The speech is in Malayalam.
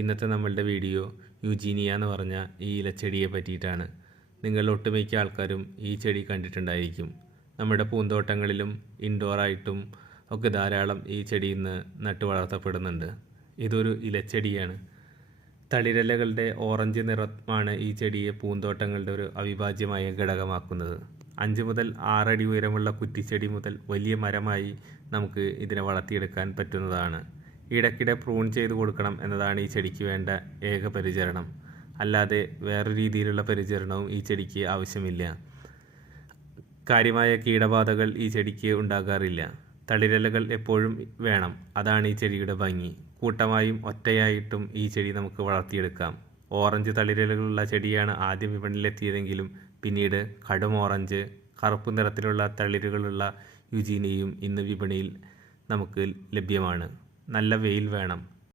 ഇന്നത്തെ നമ്മളുടെ വീഡിയോ യുജീനിയ എന്ന് പറഞ്ഞ ഈ ഇലച്ചെടിയെ പറ്റിയിട്ടാണ്. നിങ്ങൾ ഒട്ടുമിക്ക ആൾക്കാരും ഈ ചെടി കണ്ടിട്ടുണ്ടായിരിക്കും. നമ്മുടെ പൂന്തോട്ടങ്ങളിലും ഇൻഡോറായിട്ടും ഒക്കെ ധാരാളം ഈ ചെടി ഇന്ന് നട്ടു വളർത്തപ്പെടുന്നുണ്ട്. ഇതൊരു ഇലച്ചെടിയാണ്. തളിരലകളുടെ ഓറഞ്ച് നിറമാണ് ഈ ചെടിയെ പൂന്തോട്ടങ്ങളുടെ ഒരു അവിഭാജ്യമായ ഘടകമാക്കുന്നത്. അഞ്ച് മുതൽ ആറടി ഉയരമുള്ള കുറ്റിച്ചെടി മുതൽ വലിയ മരമായി നമുക്ക് ഇതിനെ വളർത്തിയെടുക്കാൻ പറ്റുന്നതാണ്. ഇടയ്ക്കിടെ പ്രൂൺ ചെയ്ത് കൊടുക്കണം എന്നതാണ് ഈ ചെടിക്ക് വേണ്ട ഏക പരിചരണം. അല്ലാതെ വേറെ രീതിയിലുള്ള പരിചരണവും ഈ ചെടിക്ക് ആവശ്യമില്ല. കാര്യമായ കീടബാധകൾ ഈ ചെടിക്ക് ഉണ്ടാകാറില്ല. തളിരലകൾ എപ്പോഴും വേണം. അതാണ് ഈ ചെടിയുടെ ഭംഗി. കൂട്ടമായും ഒറ്റയായിട്ടും ഈ ചെടി നമുക്ക് വളർത്തിയെടുക്കാം. ഓറഞ്ച് തളിരലകളുള്ള ചെടിയാണ് ആദ്യം വിപണിയിലെത്തിയതെങ്കിലും പിന്നീട് കടും ഓറഞ്ച് കറുപ്പ് നിറത്തിലുള്ള തളിരുകളുള്ള യുജീനിയും ഇന്ന് വിപണിയിൽ നമുക്ക് ലഭ്യമാണ്. നല്ല വെയിൽ വേണം.